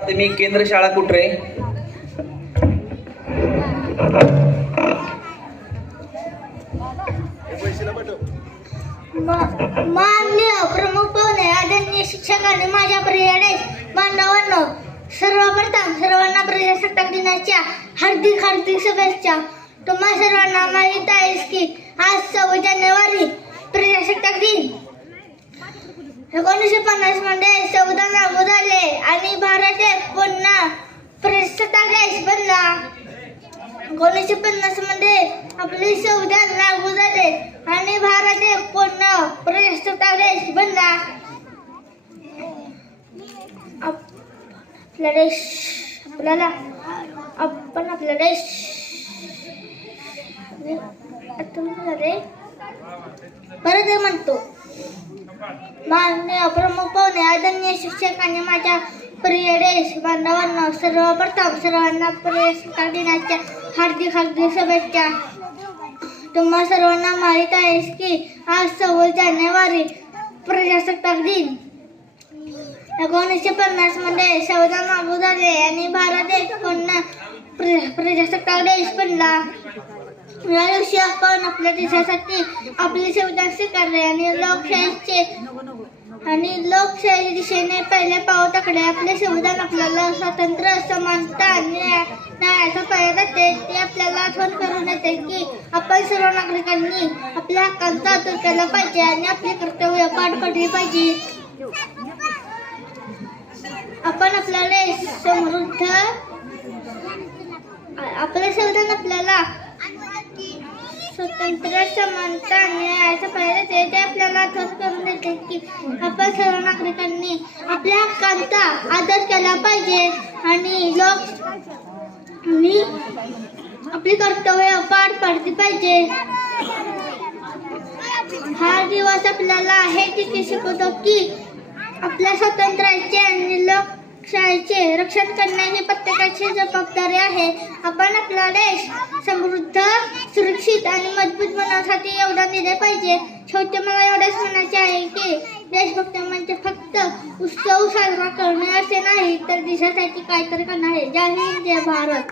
प्राथमिक केंद्र शाळा कुठे? माननीय प्रमुख पाहुणे, आदरणीय शिक्षक आणि माझ्या प्रिय बांधवांनो, सर्वप्रथम सर्वांना प्रजासत्ताक दिनाच्या हार्दिक शुभेच्छा. तुम्हा सर्वांना माहीत आहे की आज 6 जानेवारी प्रजासत्ताक दिन. 1950 मध्ये संविधान लागू झाले आणि भारत एक पुन्हा प्रजासत्ताक देश बनला. 1950 मध्ये आपले संविधान लागू झाले आणि भारत एक पूर्ण प्रजासत्ताक देश बनला. आपला देश परत म्हणतो. माननीय प्रमुख पाहुणे, आदरणीय शिक्षक आणि माझ्या प्रिय देश बांधवांनो, सर्वप्रथम सर्वांना प्रजासत्ताक दिनाच्या हार्दिक शुभेच्छा. तुम्हा सर्वांना माहीत आहे की आज 6 जानेवारी प्रजासत्ताक दिन. 1950 मध्ये संविधान लागू झाले आणि भारत एक पुन्हा प्रजासत्ताक देश बनला. या दिवशी आपण आपल्या देशासाठी आपले संविधान स्वीकारले आणि लोकशाही दिशेने पहिले पाऊल टाकले. आपले संविधान आपल्याला स्वातंत्र्य, समानता आणि न्यायाचा पाया देते. ते आपल्याला आठवण करून देते की आपण सर्व नागरिकांनी आपल्या हक्कांचा आदर केला पाहिजे आणि आपले कर्तव्य पार पाडली पाहिजे. आपण आपला देश समृद्ध, आपले संविधान आपल्याला स्वातंत्र्य, समानता आणि न्यायाचा पाया देते. ते आपल्याला आठवण करून देते की आपण सर्व नागरिकांनी आपल्या हक्कांचा आदर केला पाहिजे आणि आपली कर्तव्य पार पाडली पाहिजे. हा दिवस आपल्याला हे देखील शिकवतो की आपल्या स्वातंत्र्याचे आणि लोकशाहीचे रक्षण करणे ही प्रत्येकाची जबाबदारी आहे. आपण आपला देश समृद्ध, सुरक्षित आणि मजबूत बनवण्यासाठी योगदान दिले पाहिजे. शेवटी मला एवढंच म्हणायचे आहे की देशभक्ती म्हणजे फक्त उत्सव साजरा करणे असे नाही, तर देशासाठी काहीतरी करणे आहे. जय हिंद, जय भारत.